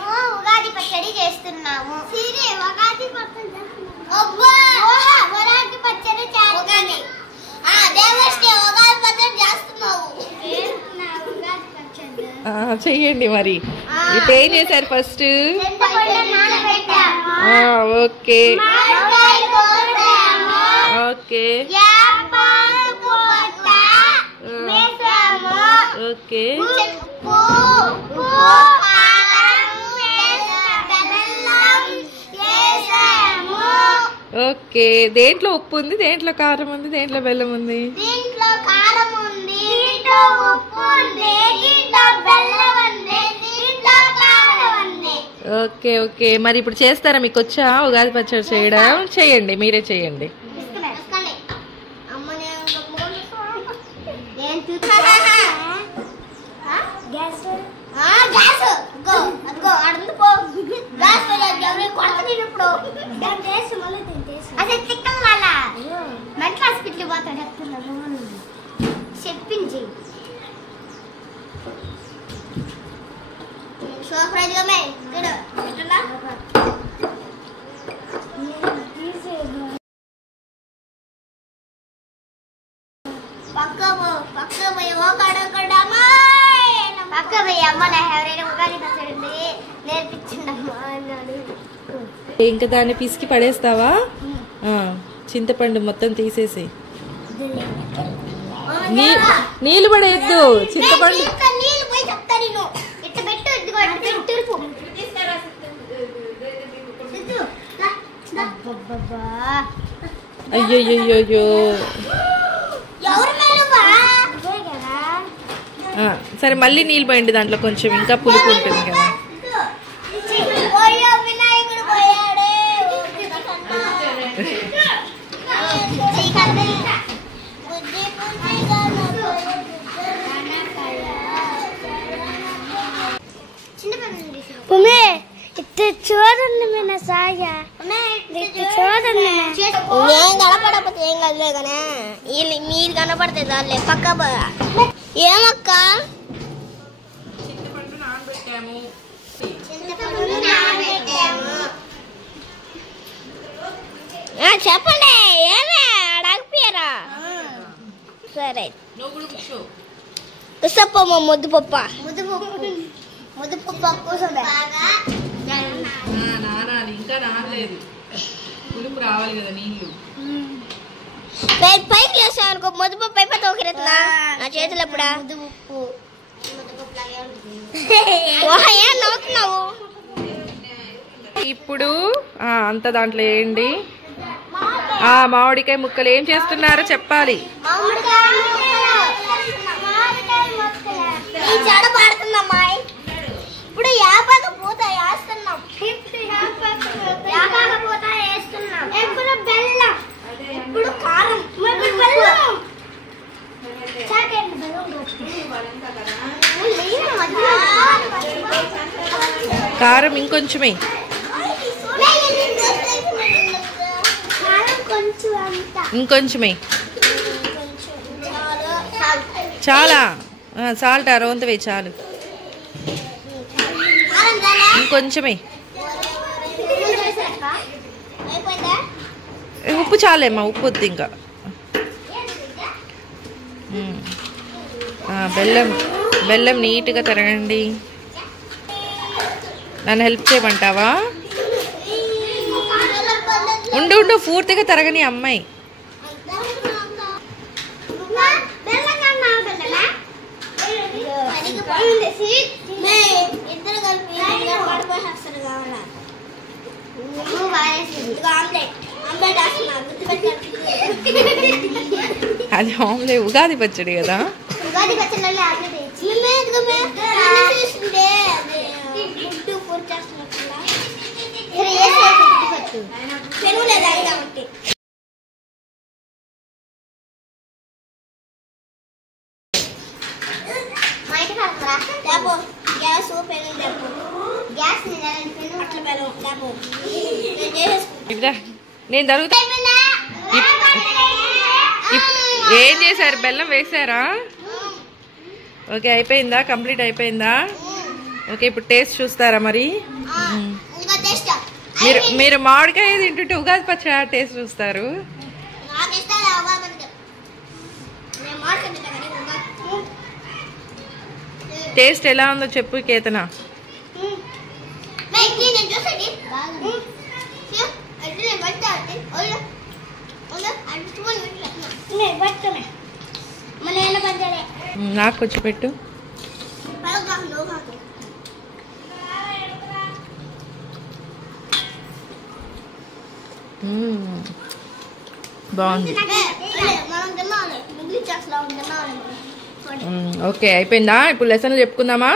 మేము ఉగాది పచ్చడి చేస్తున్నాము. ఉగాది పచ్చడి ఉగాది పచ్చడి చేస్తున్నావు. చెయ్యండి మరి. ఇప్పుడు ఏం చేశారు first? Okay okay okay okay. దేంట్లో ఉప్పు ఉంది, దేంట్లో కారం ఉంది, దేంట్లో బెల్లం ఉంది? దీంట్లో కారం ఉంది, దీంట్లో ఉప్పు ఉంది, దీంట్లో బెల్లం ఉంది, దీంట్లో కారం ఉంది. Okay okay. మరి ఇప్పుడు చేస్తారా? మీకు వచ్చా ఉగాది పచ్చడి చేయడం? చేయండి, మీరే చేయండి. మెంటల్ హాస్పిటల్ పోతాడు చెప్పించి పక్క పోయి అమ్మ నా ఎవరైనా ఉగాది పచ్చడి నేర్పించండమ్మా అన్నాడు. ఇంకా దాన్ని పిసికి పడేస్తావా? చింతపండు మొత్తం తీసేసి నీళ్ళు పడేయద్దు. చింతపండు అయ్యో. సరే మళ్ళీ నీళ్ళు పోయండి, దాంట్లో కొంచెం ఇంకా పులుపు ఉంటుంది కదా. చూడండి మన సాయ చూడండి. నేను కనపడకపోతే ఏం కదలే కానీ మీరు కనపడితే దానిలే పక్క ఏమక్క చెప్పండి ఏమే అడగపోయారా? సరే కుసప్పమ్మ ముద్దుపప్ప ముద్దుపప్ప కూర్చోండి. ఇంకా నానలేదు, పులుపు రావాలి కదా నీళ్ళు. పైకి చేస్తాను అనుకో ముద్దుపప్పు అయిపోతే ఒకరేతున్నా నా చేతులు ఎప్పుడా ఏం నవ్వుతున్నావు? ఇప్పుడు అంత దాంట్లో వేయండి. మామిడికాయ ముక్కలు ఏం చేస్తున్నారో చెప్పాలి. ఇప్పుడు యాపాక పూత వేస్తున్నాం. ఇప్పుడు బెల్లం, ఇప్పుడు కారం, బెల్లం కారం ఇంకొంచెమే. ఇంకొంచెమే చాలా. సాల్ట్ అరవంత వేయి చాలు. ఇంకొంచెమే ఉప్పు చాలేమ్మా, ఉప్పు వద్దు ఇంకా. బెల్లం నీట్గా తరగండి. నన్ను హెల్ప్ చేయమంటావా? ఉండు పూర్తిగా తరగని అమ్మాయి. అది ఆమ్లెట్ ఉగాది పచ్చడి కదా. ఉగాది పచ్చడి నేను జరుగుతా. ఏం చేశారు? బెల్లం వేసారా? ఓకే అయిపోయిందా? కంప్లీట్ అయిపోయిందా? ఓకే, ఇప్పుడు టేస్ట్ చూస్తారా మరి? ఇంకా టేస్ట్ మీరు మామిడికాయ తింటుంటే ఉగాది పచ్చడి టేస్ట్ చూస్తారు. నాకు ఇష్టం ఉగాది పచ్చడి. నేను మామిడికాయ తింటా కానీ టేస్ట్ ఎలా ఉందో చెప్పు కేతన. నేను చూసేది నాకు కొంచెం పెట్టు. బాగుంది. ఓకే, అయిపోయిందా? ఇప్పుడు లెసన్లు చెప్పుకుందామా?